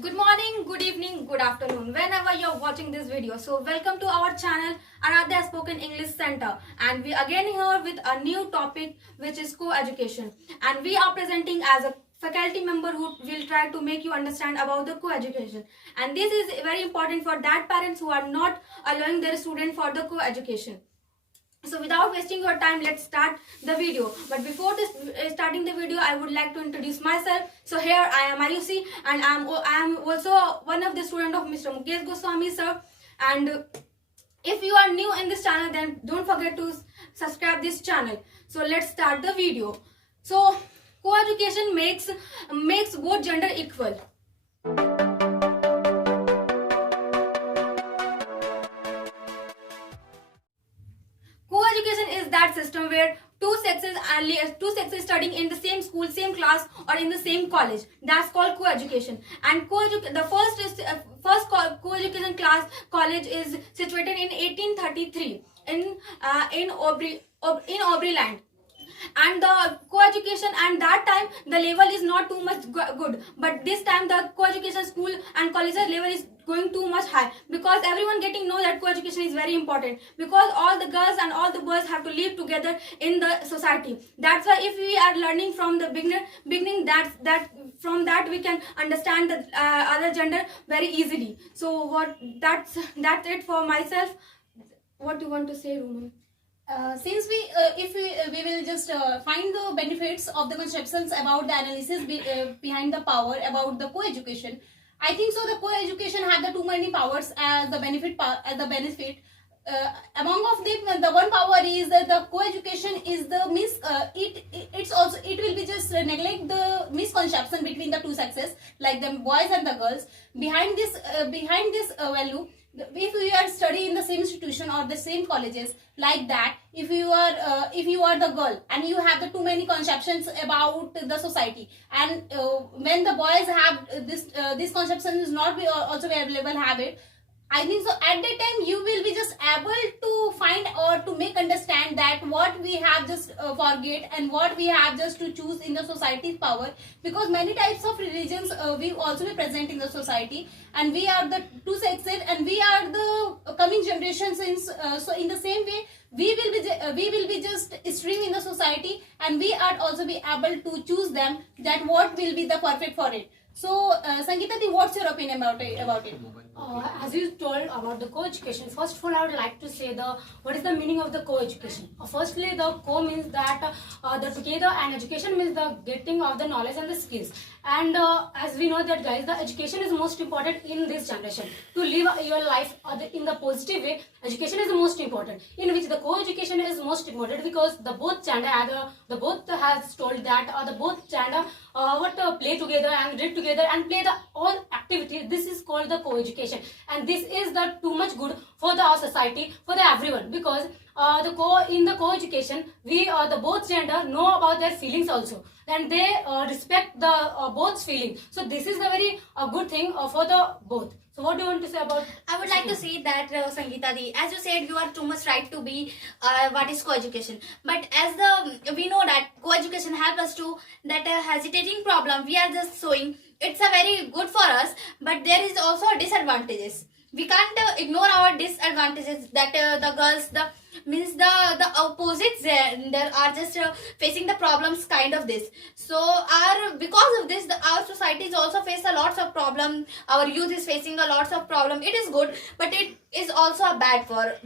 Good morning, good evening, good afternoon, whenever you're watching this video. So welcome to our channel Aradhya Spoken English Center, and we again here with a new topic which is co-education, and we are presenting as a faculty member who will try to make you understand about the co-education, and this is very important for that parents who are not allowing their student for the co-education. So without wasting your time, let's start the video. But before this starting the video, I would like to introduce myself. So here I am Ayushi, and I am also one of the student of Mr. Mukesh Goswami sir. And if you are new in this channel, then don't forget to subscribe this channel. So let's start the video. So co-education makes both gender equal. Co-education is that system where two sexes studying in the same school, same class, or in the same college. That's called co-education. And the first co-education college is situated in 1833 in Aubreyland. And the co-education, and that time the level is not too much good, but this time the co-education school and college level is going too much high, because everyone getting know that co-education is very important, because all the girls and all the boys have to live together in the society. That's why if we are learning from the beginning, from that we can understand the other gender very easily. So that's it for myself. What do you want to say, Roman? Since we will just find the benefits of the conceptions about the analysis behind the power about the co-education. I think so the co-education have the too many powers as the benefit. Among of them, the one power is that the co-education is the it will be just neglect the misconception between the two sexes, like the boys and the girls. Behind this value, if we are studying in the same institution or the same colleges, like that, if you are the girl and you have the too many conceptions about the society, and when the boys have this conception is not be also available have it, I think so at that time you will be just able to find or to make understand that what we have just forget and what we have just to choose in the society's power, because many types of religions we also be present in the society, and we are the two sexes and we are the coming generation. Since so in the same way we will be just stream in the society, and we are also be able to choose them that what will be the perfect for it. So Sangeeta, what's your opinion about it? As you told about the co-education, first of all, I would like to say what is the meaning of the co-education. Firstly, the co means that the together, and education means the getting of the knowledge and the skills. And as we know that, guys, the education is most important in this generation. To live your life in the positive way, education is the most important. In which the co-education is most important, because the both gender, the both has told that the both gender play together and read together and play the all activities. This is called the co-education, and this is the too much good for our society, for the everyone, because in the co-education we the both gender know about their feelings also, and they respect the both feeling. So this is a very good thing for the both. So what do you want to say about? I would like to say that Sangeeta di, as you said, you are too much right to be what is co-education. But as we know that co-education help us to that hesitating problem we are just showing. It's a very good for us, but there is also disadvantages. We can't ignore our disadvantages that the girls, the opposite gender are just facing the problems kind of this. So because of this, our society is also face a lots of problem. Our youth is facing a lots of problem. It is good, but it is also a bad for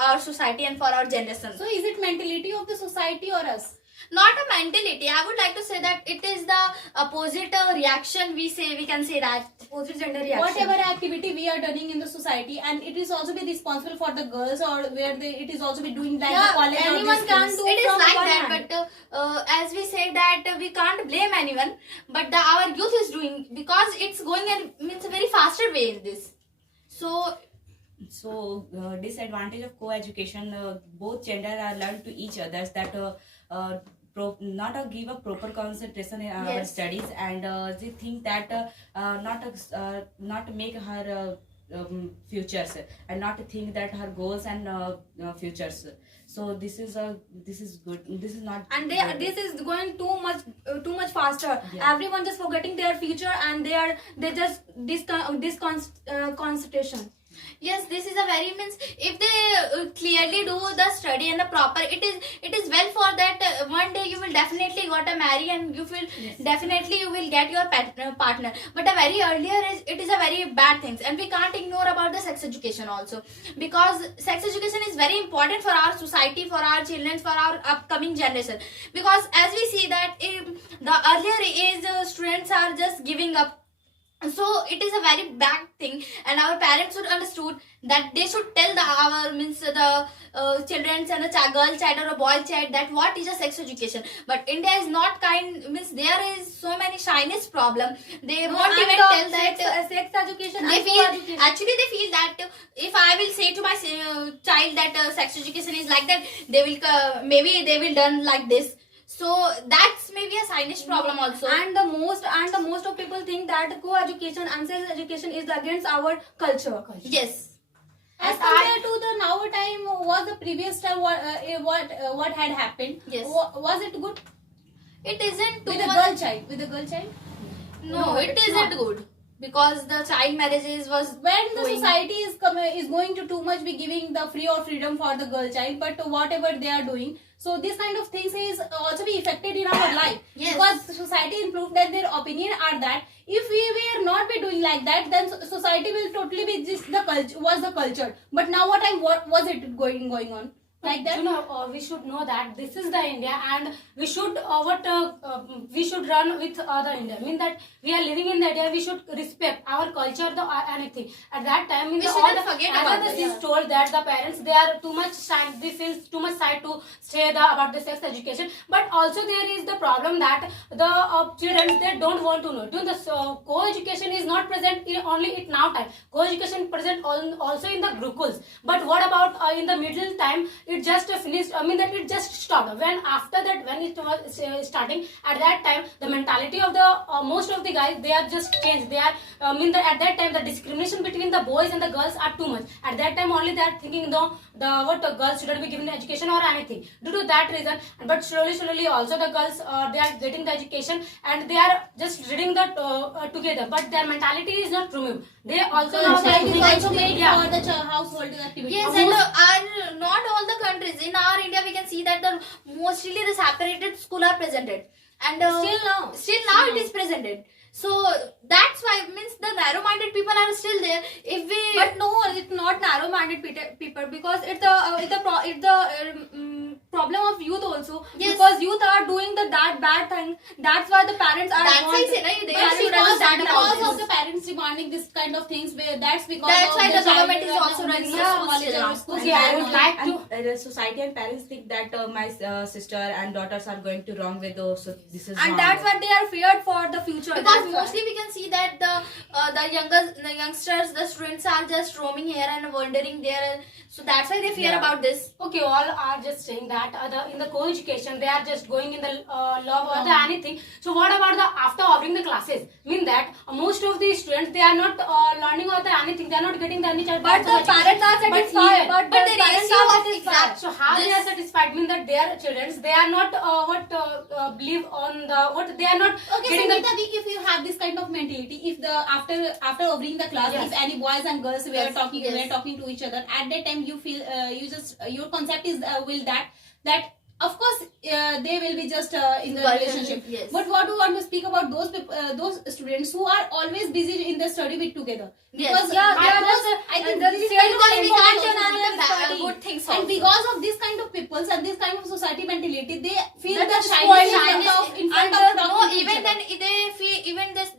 our society and for our generation. So is it mentality of the society or us? Not a mentality. I would like to say that it is the opposite reaction. We can say that opposite gender reaction. Whatever activity we are doing in the society, and it is also be responsible for the girls, or where it is also be doing like the college. Anyone can do it. Is like that, but as we say that we can't blame anyone, but our youth is doing, because it's going in means a very faster way in this. So disadvantage of co-education, both gender are learned to each others that not give a proper concentration in our studies, and they think that not make her futures and not think that her goals and futures. So this is good. This is not. And good. this is going too much faster. Yeah. Everyone just forgetting their future, and they just concentration. Yes, this is a very means if they clearly do the study and the proper, it is well for that one day you will definitely got a marry and you will definitely you will get your partner. But a very earlier it is a very bad thing, and we can't ignore about the sex education also, because sex education is very important for our society, for our children, for our upcoming generation. Because as we see that the earlier age students are just giving up, so it is a very bad thing, and our parents should understood that they should tell our children and the girl child or a boy child that what is a sex education. But India is not kind, means there is so many shyness problem. They won't even tell that sex education. they and feel co-education. actually they feel that if I will say to my child that sex education is like that, they will maybe they will done like this. So that's maybe a shyness problem also. And the most of people think that co-education and sex education is against our culture. Yes. As compared to the now time, was the previous time what had happened? Yes. Was it good It isn't too with a much. girl child? With a girl child, No, it it's isn't not. good, because the child marriages was when the going- society is going to too much be giving the free or freedom for the girl child, but whatever they are doing, so this kind of things is also be affected in our life. Yes. Because society improved that their opinion are that if we were not be doing like that, then society will totally be just the culture was the culture. But now what was it going on like that? You know, we should know that this is the India, and we should we should run with the India. Mean that we are living in the India, we should respect our culture, the anything. At that time, We shouldn't forget about as this. is told that the parents, they are too much shy, they feel too much shy to say about the sex education. But also there is the problem that the children, they don't want to know. The co-education is not present only in now time. Co-education present also in the Gurukuls. But what about in the middle time? It just finished. I mean that it just stopped. When after that, when it was starting, at that time the mentality of the most of the guys, they are just changed. They are mean that at that time the discrimination between the boys and the girls are too much. At that time only they are thinking the girls shouldn't be given education or anything due to that reason. But slowly also the girls they are getting the education, and they are just reading that together. But their mentality is not removed. They also Girl now they are child is thinking- also made yeah. for the household activity. Yes, and our not all the countries in our India, we can see that the mostly the separated school are presented, and still now it is presented. So that's why means the narrow-minded people are still there. If we But no, it's not narrow-minded people, because it's the problem of youth also. Yes. Because youth are doing that bad thing. That's why the parents are. that's why I say, right, they But should understand about because this. of the parents demanding this kind of things, that's because That's of why the child government is and also the running the women's schools college till and now. schools Okay, I and would all. like to. And the society and parents think that my sister and daughters are going to wrong way, though. So this is And wrong. that's why they are feared for the future. Because That's why. mostly we can see that the youngsters, the students are just roaming here and wandering there, so that's why they fear Yeah. about this. Okay, all are just saying that in the co-education they are just going in the love or the anything. So what about the after offering the classes? Mean that most of the students, they are not learning or the anything. They are not getting the any child. But the parents are satisfied. But the the parents ratio are of satisfied. exact- So how they are satisfied? Mean that their children, they are not believe on the what they are not Okay, getting so the. if you have this kind of mentality, if the after offering the class, Yes. if any boys and girls were Yes, talking yes. were talking to each other, at that time you feel you just your concept is will that of course they will be just in the relationship. Yes. But what do you want to speak about those students who are always busy in the study with together? Yes. Because Yeah, they are those, just, I think the this is same kind of because we can't important deny also the for study. good things And also. because of this kind of peoples and this kind of society mentality, they feel That the is shyness spoiled in front And of no, talking to each even other. then they fear, even this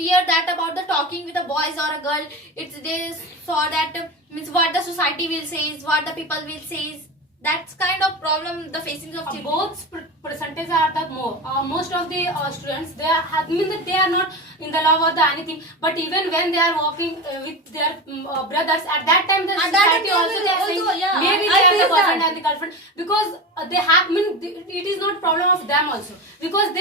fear that about the talking with a boys or a girl, it's they saw that means what the society will say is, what the people will say is. That's kind of problem the facing of children. Both percentage are the more. Most of the students they are mean that they are not in the love or the anything. But even when they are walking with their brothers, at that time the At that society time also they they are will saying also, yeah, maybe I they are the feel boyfriend that. and the girlfriend, because they have it is not problem of them also, because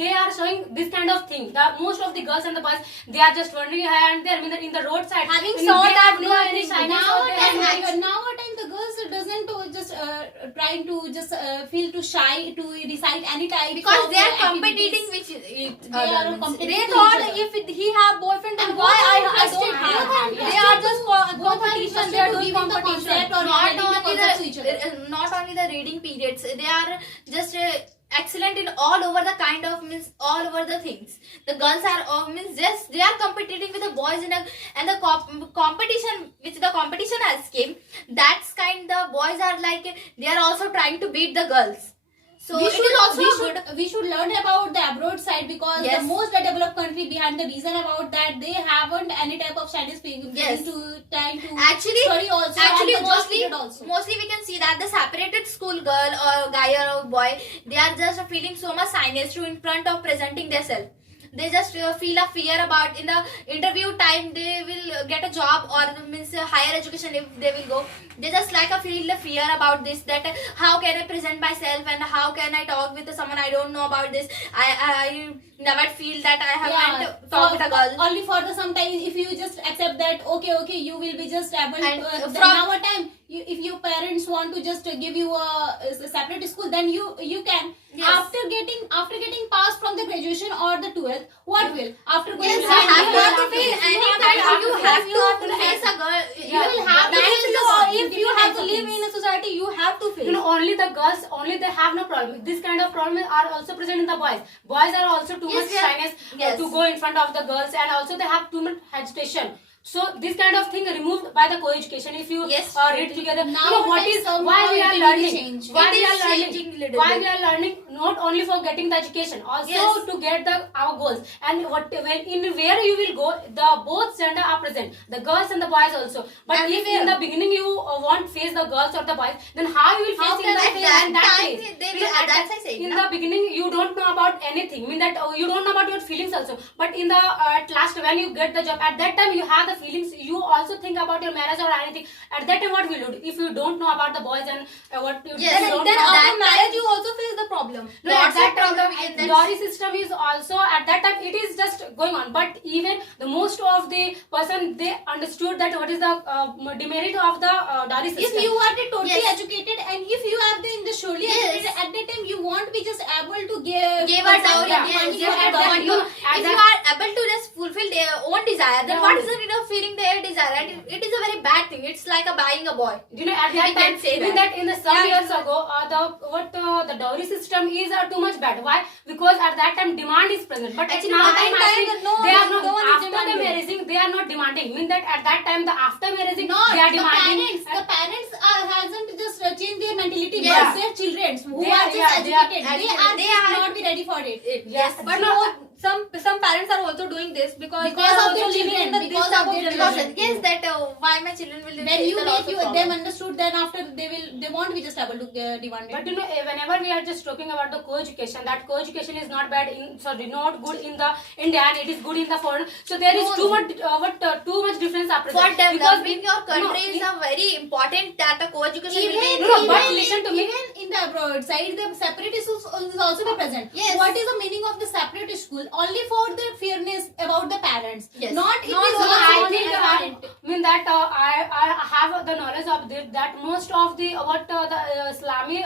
they are showing this kind of thing. Most of the girls and the boys, they are just wandering here and there. I mean that in the roadside, Having they saw have that no they are any in- shyness or they have no- Nowadays the girls doesn't just trying to just feel too shy to recite any type Because of they are activities. competing with each They are other. competing. They to thought each other. if he have boyfriend, then And why both are I don't interested, have? both are They are just both are competition. interested They are to doing giving the competition. concept or Not relating the only concept to each other. not only the reading periods, they are just excellent in all over the kind of means all over the things. The girls are means just they are competing with the boys in a, and the competition which the competition has came. That's kind the boys are like they are also trying to beat the girls. So we it should, is also we, a should, good. we should learn about the abroad side, because Yes. the most developed country behind the reason about that they haven't any type of Chinese feeling Yes. to trying to Actually, study also actually and the job mostly period also. mostly we can see that the separated school girl or guy or boy, they are just feeling so much shyness to in front of presenting themselves. They just feel a fear about in the interview time they will get a job or means higher education if they will go. They just like a feel a fear about this, that how can I present myself and how can I talk with someone I don't know about this. I never feel that I haven't talked with a girl. Only for the sometime if you just accept that okay you will be just able And to, from- now a time if your parents want to just give you a separate school, then you can. Yes. After getting passed from the graduation or the 12th, what will after going Yes, to you have you to face any kind. You have to face a girl. You will have to That face is the the If you have to live in a society, you have to face. You know, only the girls, only they have no problem. This kind of problem are also present in the boys. Boys are also too Yes, much yeah. shyness Yes. to go in front of the girls, and also they have too much hesitation. So this kind of thing removed by the co-education. If you Yes, read together, now you know what it is is somehow why we it are will learning. change. Why It we is are learning. changing little Why bit. we are learning not only for getting the education, also Yes. to get our goals. And when in where you will go, the both gender are present, the girls and the boys also. But if Everywhere. in the beginning you won't face the girls or the boys, then how you will How face can in I the face in that that time? place? They will- Because at that's that- I said, in na? the beginning you don't know about anything. Mean that you don't know about your feelings also. But in the at last when you get the job, at that time you have the feelings. You also think about your marriage or anything. At that time, what will you do if you don't know about the boys and what you Yes, you don't Then know after that marriage, you also face the problem. no, Lots at that of problem time, in that- dowry system is also at that time it is just going on. But even the most of the person they understood that what is the demerit of the dowry system. If you are the totally Yes. educated and if you are the in the surely Yes. educated, at that time you won't be just able to give Give a dowry, Yeah. yes, money give for a a dowry. No, If at you that- are able to just fulfill their own desire, then Yeah, what only. is the need of feeling their desire? And it is a very bad thing. It's like a buying a boy. You know, at We that can time, say even that. that in the some Yeah, years ago, the dowry system is too much bad. Why? Because at that time demand is present. But Actually, now my time, I time, think no they are one- not. no one is After the demanding. marrying, they are not demanding. Mean that at that time, the after marrying, not they are the demanding. parents hasn't just changed their mentality, Yes. but their children who They are are- just yeah, they are educated, they educated. are They just are- not be ready for it. Yes, But no, some parents are also doing this because they Because are of their also living children, in the because this type of of their Because generation. children. yes, that why my children will When face you the make lots of you problem. them understood, then after they won't be just able to demand it. But you know, whenever we are just talking about the co-education, that co-education is not bad in, sorry, not good in the India, and it is good in the foreign. So there is No, too no. much, too much difference are For present. developing your country no, is a very important that the co-education will be. No, but listen to me. Even in the abroad side, the separate schools is also be present. Yes. What is the meaning of the separate school? Only for the fairness about the parents. Yes. Not it Not is only also I on think the parent. mean that I have the knowledge of this, that most of the the Islamic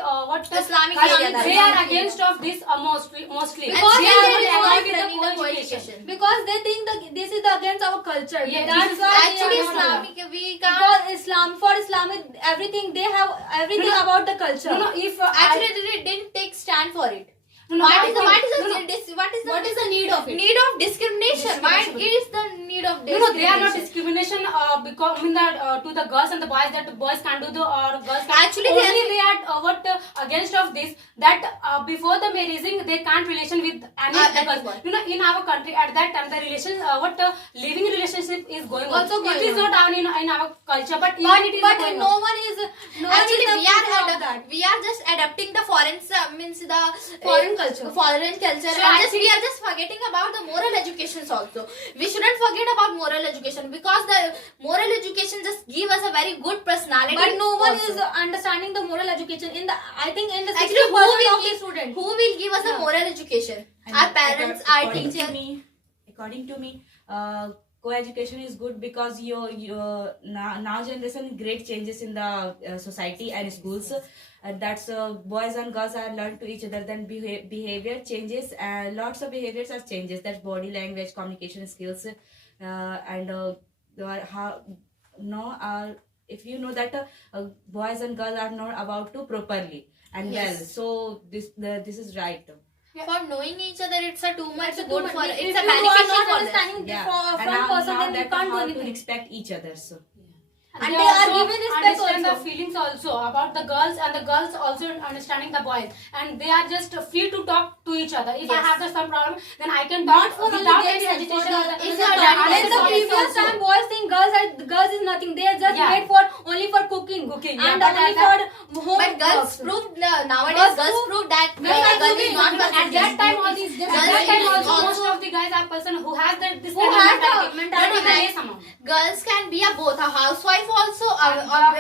Islamic culture, area, they that's are right. against of this mostly. Because they they are are not not agree with running the the co-education. Because they think that this is against our culture. Yeah, That's this is why they Actually, are not Islamic doing. we can't. Because for Islamic everything they have everything No, no. about the culture. No, no, if Actually, they didn't take stand for it. no, no, What I is the think- what is no, no. the What is the need of it? need of discrimination? Why Discrimination. is the need need of No, they are not discrimination. discrimination because to the girls and the boys that the boys can't do the or girls can't. Actually, they only they are against of this that before the marrying they can't relation with any of the girls. anyone. You know, in our country at that time the relation living relationship is going Also on. going It is on. not down in our culture, but even But it is but going no on. one is Actually, the we are proof of that. we are just adapting the foreign means the Foreign culture. foreign culture, So and I just we are just forgetting about the moral educations also. We shouldn't forget about moral education because the moral education just give us a very good personality. But no one also. is understanding the moral education in the. I think in the 60% Actually, who will of the give students. who will give us a moral education? And Our parents, our according teachers. according to me, co-education is good because your now generation great changes in the society and schools. That's boys and girls are learned to each other. Then behavior changes. Lots of behaviors are changes. That's body language, communication skills, and how if you know that boys and girls are not about to properly and Yes. well. So this is right. For knowing each other, it's a too much It's a good too for much. it's If a you are beneficial not for them. understanding Yeah. from And now, person, now then you that can't do how to anything. respect each other. So. And they they are also given respect understand also. the feelings also about the girls, and the girls also understanding the boys, and they are just free to talk to each other. If I Yes. have some problem, then I can Not talk for only without their any sex, hesitation. for or the- the- It's the- a the- gender In the also. previous time, boys think girls is nothing. They are just Yeah. made for only for cooking, Cooking, yeah, and but only at for home. But girls works. proved nowadays Girls girls prove- prove that girls are girl is cooking. not But At that time, all these, Just at girls that time is also, also- most of the guys are person who has that this Who kind of has the mentality, mentality not like- less amount. girls can be a both a housewife also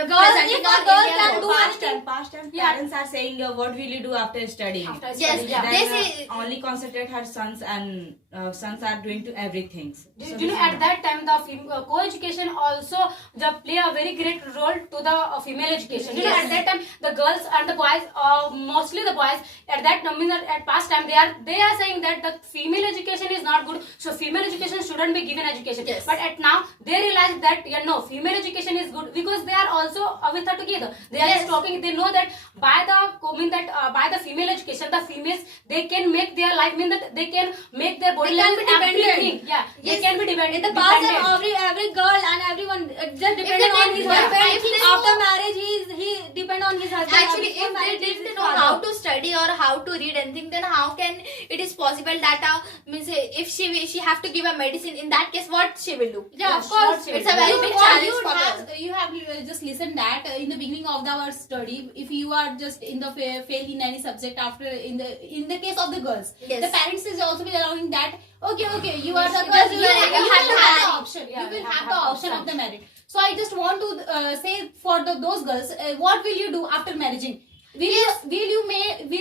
girls, presenting if a our girl areas can also. do Past time Yeah. parents are saying what will you do after studying. After Yes, studying, yeah. Then they say only concentrate her sons, and sons are doing to everything. Do you know at that time the co-education also play a very great role to the female education. You know, Yes. at that time the girls and the boys, mostly the boys at that time, at past time they are saying that the female education is not good, so female education shouldn't be given education. Yes. But at now they realize that no, female education is good because they are also with her together. They are Yes. just talking. They know that by the female education, the females they can make their life that they can make their body They can language be dependent. everything. Yeah, they Yes. can be dependent. In the past, dependent. every girl and everyone just depend they on didn't his know- husband. if they After know- marriage, he depend on his husband. Actually, Before if marriage, they he is didn't his know father. how to study or how to read anything, then how can it is possible that means if she have to give a medicine, in that case what she will do? Yeah, of course. Sure, It's a very You- big what challenge you for have, her. you have just listened that in the beginning of our study, if you are just in the fail in any subject after in the case of the girls, Yes. the parents is also be allowing that okay you are the Yes, girls, you you are- will you have to have the marry. option, Yeah, you will you have have the the option of option. the marriage. So I just want to say for those girls, what will you do after marrying? Will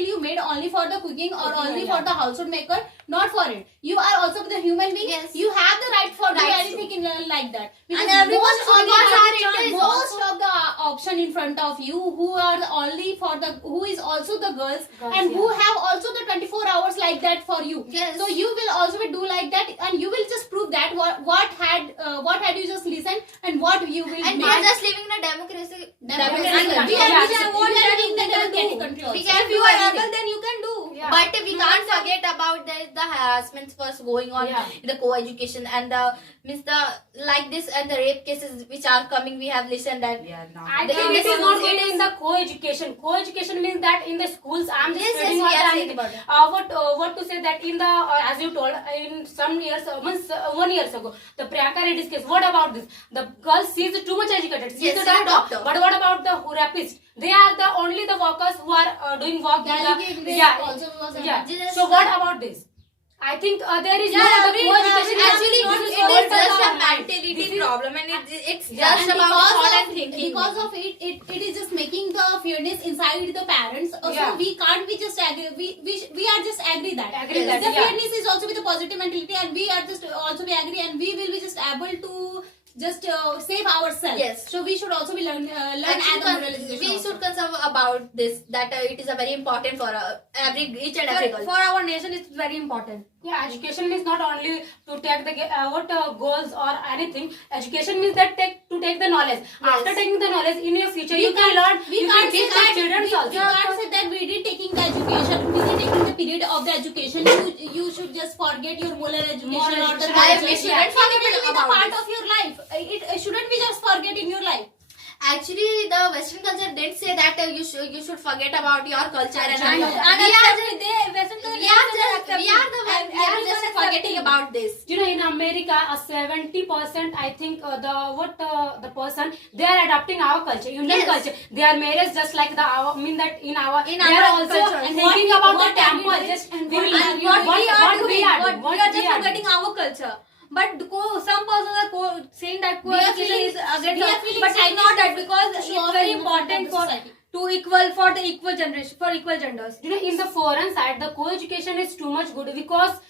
you made only for the cooking or Cooking, only yeah. for the household maker? Not for it. You are also the human being. Yes. You have the right for do Right. anything in like that. And everyone most should of be the- have the choice most also. of the option in front of you who are the only for the who is also the girls, Girls, and who yeah. have also the 24 hours like that for you. Yes. So you will also do like that, and you will just prove that what had you just listened and what you will And we make. are just living in a democracy. Democracy. country. We are Yeah. we are What we are can in the you can democratic do? country also. We can If do you are anything. able, then you can do. Yeah. But we can't forget about the harassments first going on Yeah. in the co-education and the means the like this and the rape cases which are coming. We have listened that. Yeah, now. I The think it is schools, not it only is- in the co-education. Co-education means that in the schools, I'm just Yes, studying yes, what we are I'm- saying about it. what to say that in the as you told in some years, 1 year ago, the Priyanka Reddy's case. What about this? The girl sees too much educated. She's Yes, a she's a doctor. doctor. But what about the rapist? They are the only the workers who are doing work. in Delegate the, rape yeah, also was a- yeah. Just- So what about this? I think there is no Yeah, the every- co-education. Actually, this it is is all just a the- mentality this is- problem, and it's Yeah. just And about because thought of- and thinking. Because of it is just making the fairness inside the parents. So Yeah. we can't be just agree. We are just agree that. Agree that, the yeah. fairness is also with the positive mentality, and we are just also be agree, and we will be just able to just save ourselves. Yes. So we should also be learn Actually, and the moral education we also. should concern about this that it is a very important for each and every girl. For our nation, it's very important. Yeah, education means not only to take the goals or anything. Education means that to take the knowledge. After taking the knowledge in your future, you can learn. We you can't can say teach that your children we also. can't say that we did taking the education. We did taking the period of the education. You should just forget your moral education Moral or the education. I- culture. we shouldn't It will forget be the about actually the Western culture didn't say that you should forget about your culture and And we actually they Western culture we are accept just we are the it. one And we are everyone just accept forgetting it. about this. You know, in America, 70%, I think, the person, they are adopting our culture, Indian Yes. culture. They are married just like I mean that in our, In they our are also culture. and What thinking we- about what the are we temple. doing? Just And we what will- are And what we are doing, we are just forgetting doing. our culture. But some persons are saying that We are co-education feeling- is against we are us. feeling But it's not that, because to it's show off very in the front of important the for society. for the equal generation, for equal genders. You know, in the foreign side, the co-education is too much good because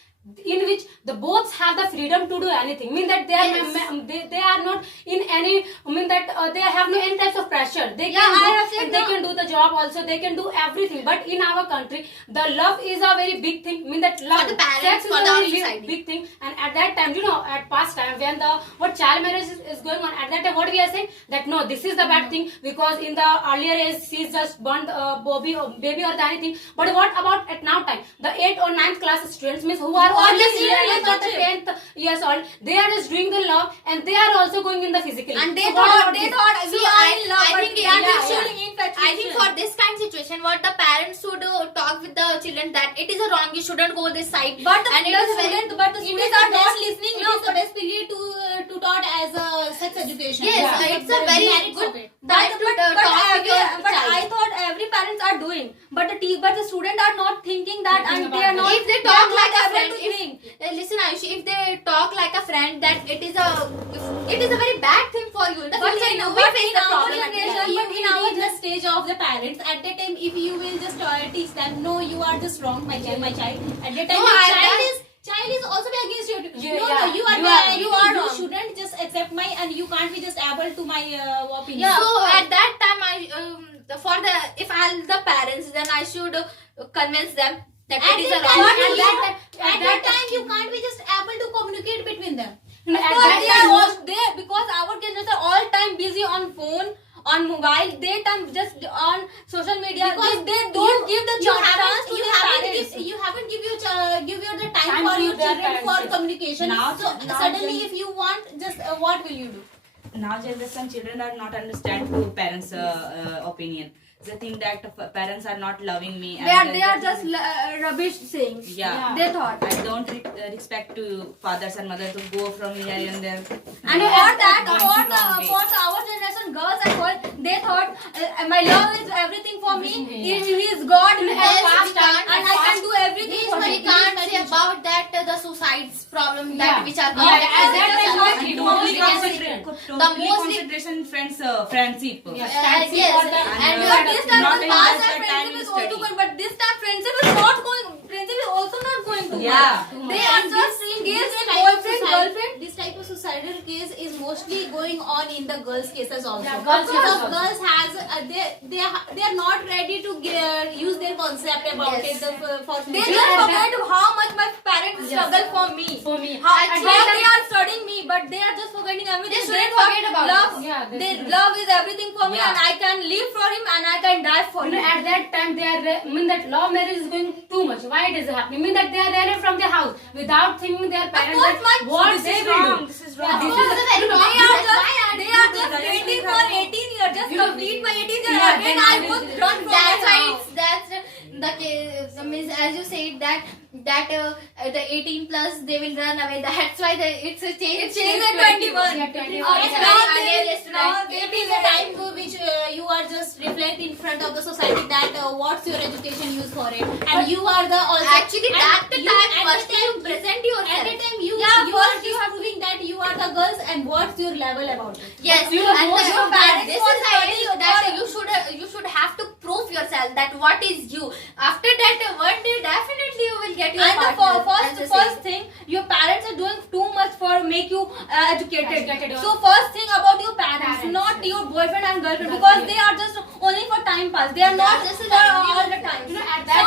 in which the both have the freedom to do anything. Mean that they are Yes. they are not in any. mean that they have no any types of pressure. They Yeah, can I do, have said they no. can do the job also. They can do everything. But in our country, the love is a very big thing. Mean that love, the parents, sex is for a the very society. big thing. And at that time, you know, at past time when the what child marriage is going on, at that time what we are saying that no, this is the bad thing because in the earlier age she's just burned baby or the anything. But what about at now time? The 8th or 9th class students means who are Who are only just in not the 10th years old, they are just doing the love and they are also going in the physically. And they So what thought about this? we So are I- in love, I but think they are yeah, just yeah. showing infatuation. I think for this kind of situation, what the parents should talk with the children that it is a wrong. You shouldn't go this side. But the and it is very- students, but the It students is are the not best- listening. It No, is the best period to taught as a sex education. Yes, Yeah. it's a The very merits good of it. time to talk with your but I child. thought every parents are doing, but the students are not thinking that, Thinking and they are about not. If they are talk not like a able friend, to think. listen Ayushi, if they talk like a friend, that it is a very bad thing for you. In the But future, in you our- will face in the our problem. like generation, that. But in our the stage of the parents, at that time, if you will just teach them, no, you are just wrong, my child. At that time, No, the I- child is also be against you. Yeah, No, yeah. you are You are- you wrong. shouldn't just accept my, and you can't be just able to my opinion. Yeah. So at that time, if I'm the parents, then I should convince them that At it is a that wrong. time, And that- at that time, you can't be just able to communicate between them. You know, at Because that they time, are all there, because our kids are all time busy on phone, on mobile. They time just on social media. Because They don't give the you chance haven't to you their haven't parents. give, you haven't give your give your the time Time for to your their children parents, for yes. communication. Now- So now suddenly, gen- if you want, just what will you do? Now generation children are not understand to parents opinion. They think that parents are not loving me. They are just rubbish saying. Yeah. They thought. I don't respect to fathers and mothers to go from here and there. And They for are that, going for to wrong way. our generation, girls and boys, they thought my love is everything for me. He is God, and Yes, I we can't- can do everything for we him. can't say about that the suicide's problem that Yeah. which are Yeah, coming. at that time, Just what about we it. do, Totally We can say- totally mostly- concentration in friendship. Yes. Yes, Yes. and But this time Not was in past that and time friendship you is also study. going, but this time friendship is not going. Friendship is also not going to Yeah. work. They are just engaged This in type of boyfriend, suicide- girlfriend. This type of suicidal case is mostly going on in the girls' cases also. Yeah, girls' because cases also. girls has they are not ready to use their concept about Yes. it for They future. just forget how much my parents struggle for me. For me. How At how that they time- are studying me, but they are just forgetting everything. They shouldn't thought forget about love. this. Yeah, they they shouldn't. love is everything for me, Yeah. and I can live for him, and I can die for You know, him. at that time they are mean that love marriage is going too much. Why it is happening? Mean that they are running from their house without thinking their parents course, that what this they is will wrong, do. this is Yeah, wrong. this This is is a very wrong. They are That's why I just do this. waiting for 18 years. Just You know, complete my 18 years. yeah, Again, then I I will would run from That's my why house. the case. Means as you said that the 18 plus they will run away. That's why it's a change. It changed at 21. Yeah, 21. It's Yeah, not again, this- it's now right. It is a time to which you are just reflect in front of the society that what's your education used for it, and you are the also Actually, and that the you- time at first the you time- present yourself. At the time you Yeah, you are first you just proving that you are the girls and what's your level about it. Yes, You know, and most the, of parents this want is to the study age that you should have to prove yourself that what is you. After that, one day definitely you will get your And the partner. As I first said. thing, your parents are doing too much for make you educated. Educated. So first thing about your parents, Parents, not your boyfriend and girlfriend, That's because it. they are just only for time pass. They are not That's just for a all the time. time. You know, at that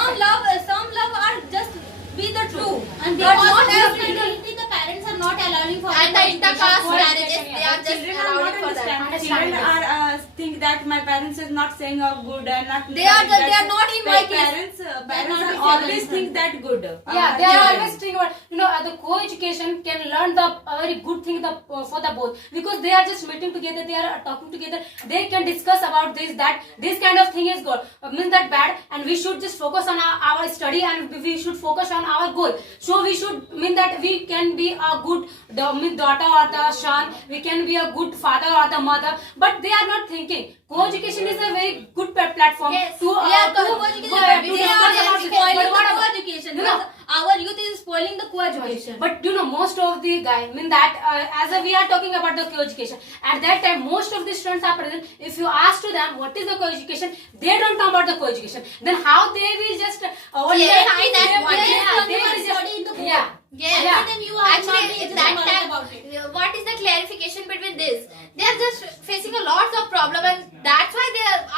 Some love are just be the true, And they but also not definitely every. the the parents are not allowing for And the intercaste Boys marriages, education, they yeah. are just Children are allowing not for that. understand. Children are think that my parents is not saying good and not. They are just, they are not in my case. Parents not are in always parents. think that good. Yeah, they are children. always thinking about, the co-education can learn the very good thing for the both, because they are just meeting together, they are talking together, they can discuss about this, that this kind of thing is good, means that bad, and we should just focus on our study, and we should focus on our goal. So we should mean that we can be a good daughter or the son, we can be a good father or the mother, but they are not thinking. Co-education is a very good platform Yes. to Yeah, to co-education go is back very- to they discuss are about this. spoiling But the what about- co-education. No, no. Our youth is spoiling the co-education. But most of the guys, mean that we are talking about the co-education, at that time most of the students are present. If you ask to them what is the co-education, they don't know about the co-education. Then how they will just Clarify that they- one. yeah, they You are will just- studying the book. yeah. Yes. Yeah. And then you are not Actually, just in that knowledge time, about it. what is the clarification between this? They are just facing a lot of problem, and that's why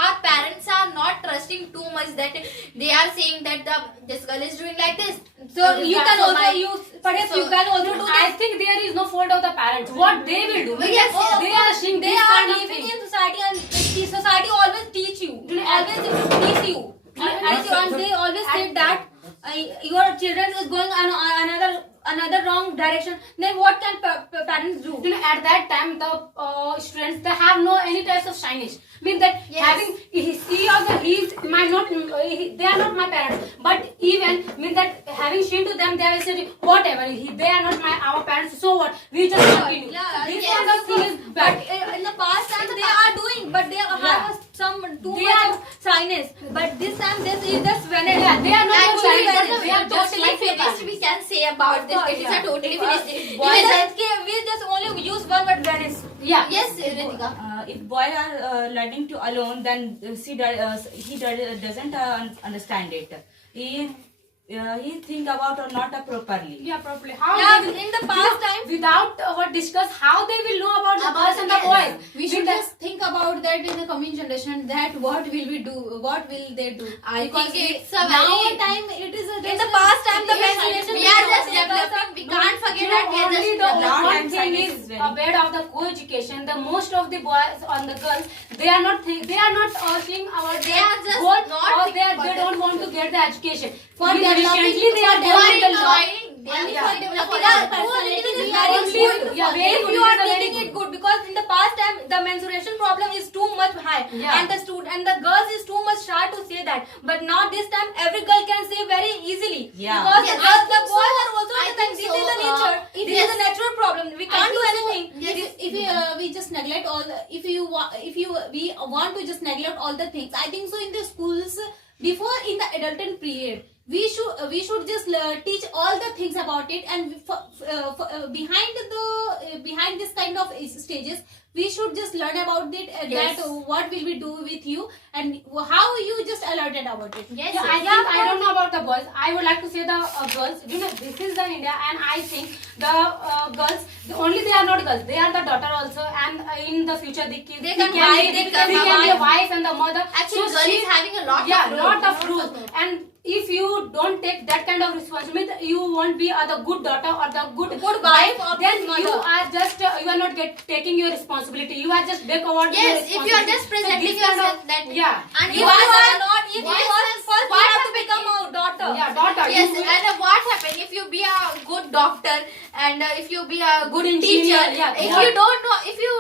our parents are not trusting too much, that they are saying that this girl is doing like this. So you Yeah, can so also use, perhaps you can also do I this. think there is no fault of the parents. What they will do? Yes, yes. They are seeing They this are kind of living thing. in society, and the society always teach you. Always teach you. And they always say that your children is going on another wrong direction. Then what can parents do? At that time, the students, they have no any types of shyness. Mean that Yes. having he might not they are not my parents, but even mean that having seen to them, they will say whatever, they are not our parents, so what, we just continue. Yeah, This yes. kind of thing is But bad. in the past time they are doing, but they have some too They much are- of shyness. But this time this is just vanished. Yeah, they are not Actually, shyness, that's they a are just totally like your finished. parents. We can say about this. It is a Yeah. totally finished. We just only use one word, vanish. Yeah. Yes, Ritika. If boy are learning to alone, then doesn't understand it. He think about or not properly. Yeah, properly. How Yeah, they will- in the past time. without what discuss, how they will know about the girls and the boys. We should just think about that in the coming generation, that what will we do, what will they do. I Because think it's a now very- time it is a In the past time, the Yes, menstruation We are just developing. We can't forget that we are Only just the developing. one thing science is is very- bad of the co-education. The most of the boys and the girls, they are not seeing our They are just goal, not or thinking they about don't want to get the education. For developing- Recently they are for They are doing the law. enjoying. They are Only just for developing developing. our personality, we Very are Only- good. yeah, very If good. you are It is a very taking it good. good, because in the past time the menstruation problem is too much high, Yeah. and the girls is too much shy to say that. But now this time every girl can say very easily. Yeah. Because Yes, the girls, I the think boys so. are also I understand think this is so. the nature. If This yes. is a natural problem. We can't do anything. Yes. If we just neglect all the, we want to just neglect all the things, I think so in the schools before in the adolescent period we should just teach all the things about it, and behind this kind of stages we should just learn about it, Yes. that what will we do with you and how you just alerted about it. Yes, Yeah, I don't know about the boys. I would like to say the girls. This is the India, and I think the girls, only they are not girls. They are the daughter also, and in the future they can They be can become a wife and the mother. Actually, So girl she- is having a lot yeah, of room. lot of rules. And if you don't take that kind of responsibility, you won't be the good daughter or the good wife or then good you mother. are just you are not taking your responsibility. You are just backward. Yes, if you are just presenting this kind of- yourself that yeah. and If you you are are not, if you Boys are has- first, you what have to become a daughter. Yeah, daughter. yes, you, and what happen if you be a good doctor, and if you be a good engineer, teacher, yeah, if yeah. you don't know, if you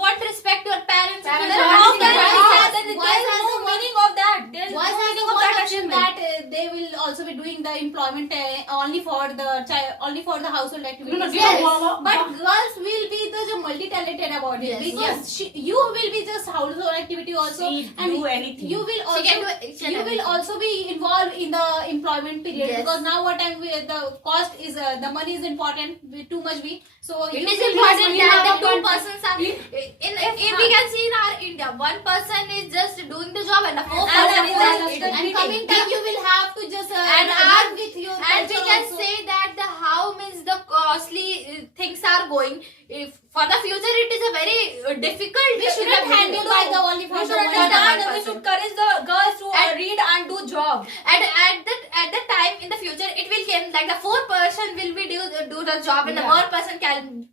want respect your parents, Parents then are how asking can for you help. say that There Boys is has no a meaning of that. There is Boys no have meaning the of one that option achievement. that they will also be doing the employment only for the child, only for the household activities. No, no, Yes. But girls will be the multi-talented about it, Yes. because you will be just household activity also, She and do anything. you will She can also do each and you will everything. also be involved in the employment period, Yes. because now what time the cost is the money is important, too much be, so It you is will important be that the involved two in- persons are if we can see in our India, one person is just doing the job and the four And person is another just is and coming time you will have to just and work with your and we culture can also. say that the how means the costly things are going. If for the future it is a a very difficult. We shouldn't handle by the only for We the should one understand person. that we should encourage the girls to And- read and do job. And at the time in the future, it will come like the 4 person will be do the job, and the Yeah. 1 person can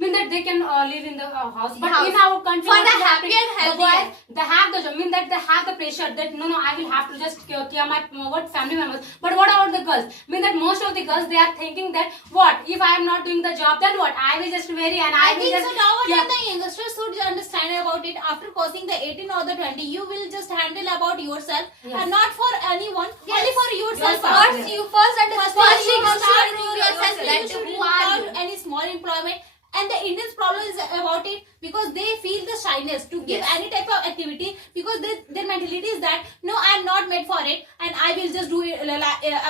mean that they can live in the house, but House. in our country For what the is happening, happy and the healthier. boys, they have the job, mean that they have the pressure that no I will have to just care my what family members. But what about the girls? Mean that most of the girls, they are thinking that what if I am not doing the job, then what, I will just marry and I I will think just so nowadays the youngsters should understand about it. After crossing the 18 or the 20, you will just handle about yourself Yes. and not for anyone, Yes. only for yourself. First, you first understand First you yourself. should know yourself You that should who are you. any small employment. And the Indians' problem is about it because they feel the shyness to give Yes. any type of activity because their mentality is that no, I am not made for it and I will just do it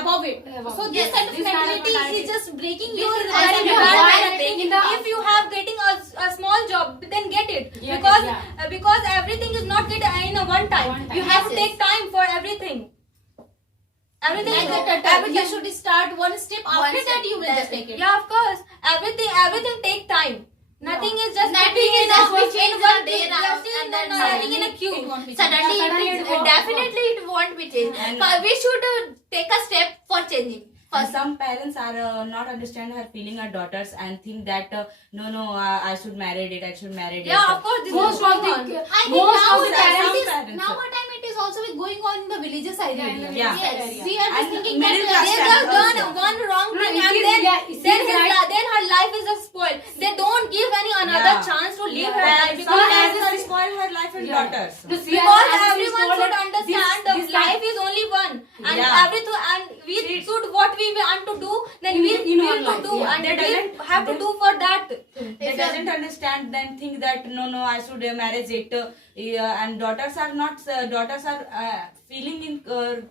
above it. Above. So Yes, this kind of this kind of mentality mentality. is just breaking This your is And very if you bad have mentality. anything, if you have getting a small job, then get it. Yeah, because yeah. because everything is not get in a one time. One time. You have to Yes, take time for everything. Everything like is that. everything. You should start one step. One After step, that, you will that- just take it. Yeah, of course. Everything take time. Nothing is just Nothing is just be changed in a day now, and then nothing in a It queue. won't be Suddenly, Suddenly it it is, won't- definitely it won't be changed. And- But we should take a step for changing. And some parents are not understand her feeling her daughters and think that no I should marry it, I should marry it. Yeah, of course. This most is of going the on. I think most now of the it parents is, parents- now what time it is also going on in the villages side Yeah, area. in the Yeah. village Yes, area. we are just And thinking that middle they class They are just parents done also. one wrong No, thing it and is- then, yeah, it then, is his, right. then her life is just spoiled. They don't give any another Yeah. chance to live Yeah. her life Some because parents everyone- spoil her life and Yeah. daughters. No, see, because as it is everyone told should that understand this the life is only one and Yeah. everything and we should what we want to do then In- we in will our to life, do yeah. and They we doesn't- have to they- do for that. They doesn't understand, then think that no I should marry it. And daughters are not daughters are feeling in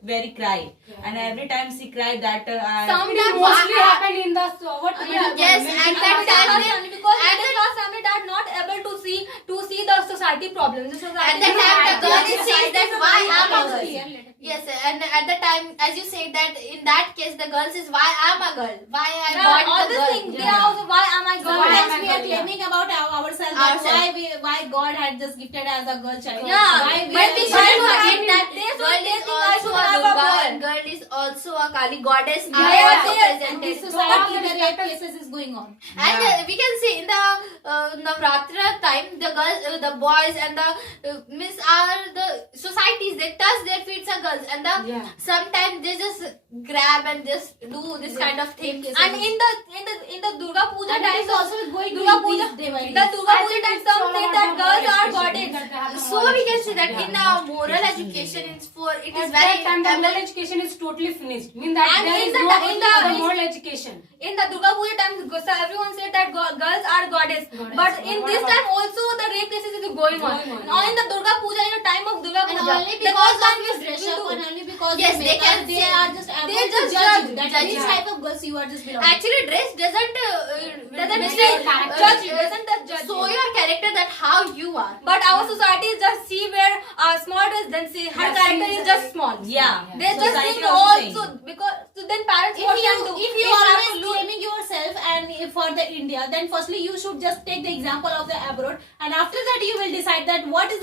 very cry, and every time she cry that Some it is that mostly wa- happen in the what Yes, and that time because it is not family that not able to see the society problems. The society At the time, the girl Yeah. is saying that why I'm a girl. Clear. Yes, and at the time, as you said that in that case, the girl says why I'm a girl, why I Yeah, got all the these girl. things. They are also why am I So girl? why sometimes am I we are girl? claiming about ourselves that Ourselves. why God had just gifted as a girl child. Yeah, Why But we Why shouldn't do I forget need- that they should girl is think I also should a have a Durga boy. and girl is also a Kali goddess. We Yeah, are also they- and presented. this society, the rape cases is going on. And we can see in the Navratra time, the girls, the boys, and the miss are the societies. They touch their feet are girls, and the Yeah. sometimes they just grab and just do this kind of thing. And in the Durga Puja And it time is also going to Durga increase Puja, day by day. the Durga I Puja think time it's some all say about that the girls are moral goddess. education, that they have the So moral we can see that education. in Yeah. moral education, it's for it is At very that time, the moral education is totally finished. Mean that And there in is the no ti- in the- moral education. In the Durga Puja time, so everyone said that girls are goddess. Goddess. But in What this about- time also the rape cases is going on. Going on, Now yeah. in the Durga Puja, in the time of Durga And Puja, only the because girls of your will dress do. up and only because Yes, of they makeup, can they say- are just able they to just judge judge- you. That judge which you. type of girls you are just belonging. actually dress doesn't Doesn't Make say your character. judge you, doesn't that judge show you. your character that how you are. But our society is just see where small dress, then see her Yeah, character see- is just small. Yeah. They just Society think also also saying. because so then parents If what you can do? if you They have always to look- claiming yourself and for the India, then firstly you should just take the example of the abroad, and after that you will decide that what is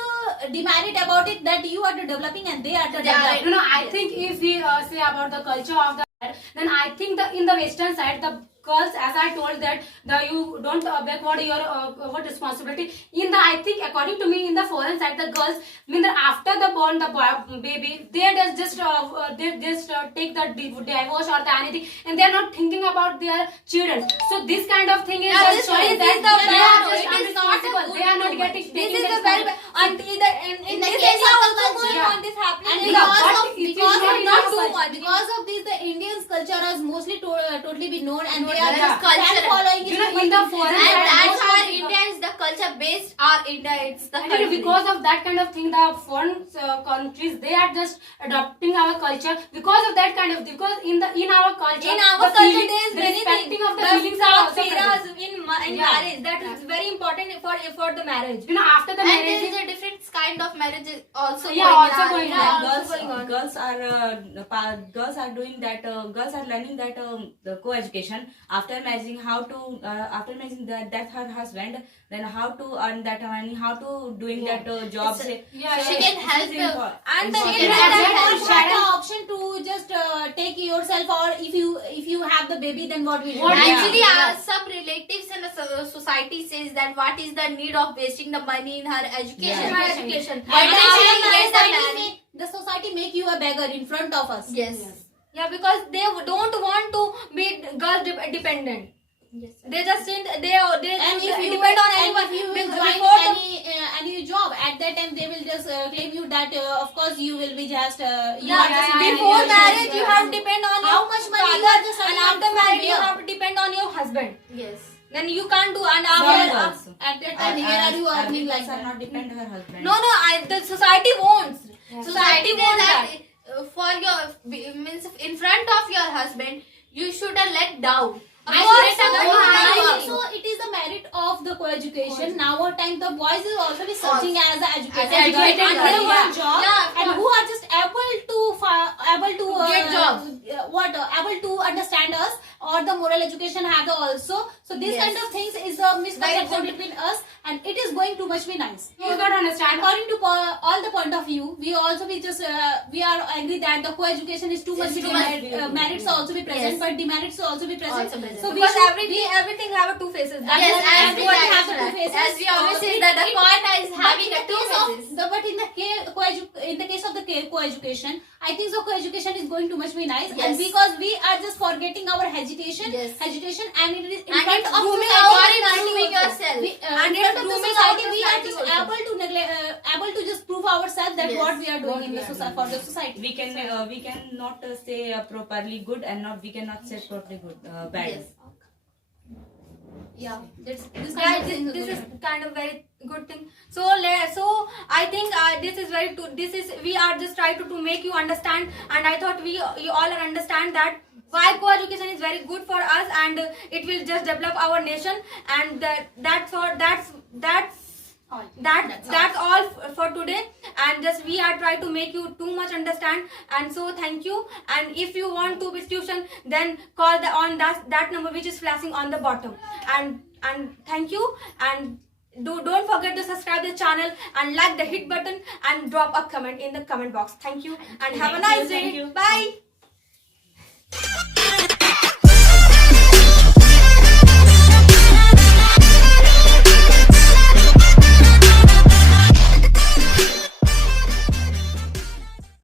the demerit about it that you are the developing and they are the They are developing. No, I think if we say about the culture of the then I think the in the western side the girls, as I told that you don't backward your what responsibility in the I think according to me in the foreign side the girls mean that after the born the baby they just take the divorce or the anything and they are not thinking about their children. So this kind of thing is Yeah, just this showing is that the they are bad- just it is not a unresponsible. good They are not movement. getting This taking is the the very and either in the this case area of the also culture, going yeah. on this happening. And in Yeah, because but of it is because not of not this, too much. because of this, the Indians culture has mostly totally been known, and they Yeah. are just Culture. following it. You know, in the foreign And side, that's most our of the- India is the culture based. Our India, it's the Actually, country. because of that kind of thing, the foreign countries they are just adopting our culture because of that kind of because in our culture In our the culture, feeling- there is the many respecting things. of the feelings are also feras present. in in Yeah. marriage. That is very important for the marriage. You know, after the And there marriage, is a different kind of marriage also Yeah, going also on. going Yeah, on. also going on. Girls are doing that. Girls are learning that the co-education after marrying that her husband, then how to earn that money, how to doing that jobs. yeah, she can help And the she children can that help You have the option to just take yourself, or if you have the baby, then what will you What do? will you Actually, Yeah. some relatives in the society says that what is the need of wasting the money in her education? My education. Why And don't the she get the society marriage? the society make you a beggar in front of us. Yes. Yeah, because they don't want to be girl dependent. Yes. They just think they And if you depend on and anyone. if you will Before join the- any job, at that time they will just claim you that of course you will be just you Yeah, are just before independent. marriage you have to depend on How your much money you father, are just and earning after from marriage you where? have to depend on your husband. Yes. Then you can't do, and Girl after also. At that time, where are you earning like are that? not depend her husband. no, the society wants. Society says wants that for your means in front of your husband, you shouldn't let down. I course, think the so. I girl- think so. It is the merit of the co-education. Now our time, the boys is also be searching as the educated As girl educated and girl, they want yeah. job, Yeah, of and course. who are just able to Get jobs. able to understand us, or the moral education have the also. So this Yes. kind of things is the misconception between us, and it is going too much be nice. you got to understand. According to all the point of view, we also be just we are agree that the co-education is too much. It's too much. Merits also be present, Yes. but demerits also be present. Also present. So we Because should everything have a two faces. Yes, Yes, as everyone we has the two faces. as we always say It- that the it- coin is but having in a the two case of faces. but in the case of the co-education, I think so co-education is going to much be nice, Yes. and because we are just forgetting our hesitation, Yes. and it is in And front it's of grooming society, our we are improving also- yourself. we, And in it's front of the grooming society, our we are society just also. able to just prove ourselves that Yes. what we are doing What in we the are society for the society. We cannot say properly good, and we cannot say properly good bad. Yes. Yeah, this kind Yeah, of thing this is good. kind of very good thing. So I think this is we are just trying to make you understand, and I thought you all understand that why co-education is very good for us, and it will just develop our nation, and that's all for today. And just we are trying to make you too much understand, and so thank you. And if you want to be tuition, then call on that number which is flashing on the bottom. And thank you, and don't forget to subscribe the channel and like the hit button and drop a comment in the comment box. Thank you, and have a nice day. Thank you. Bye.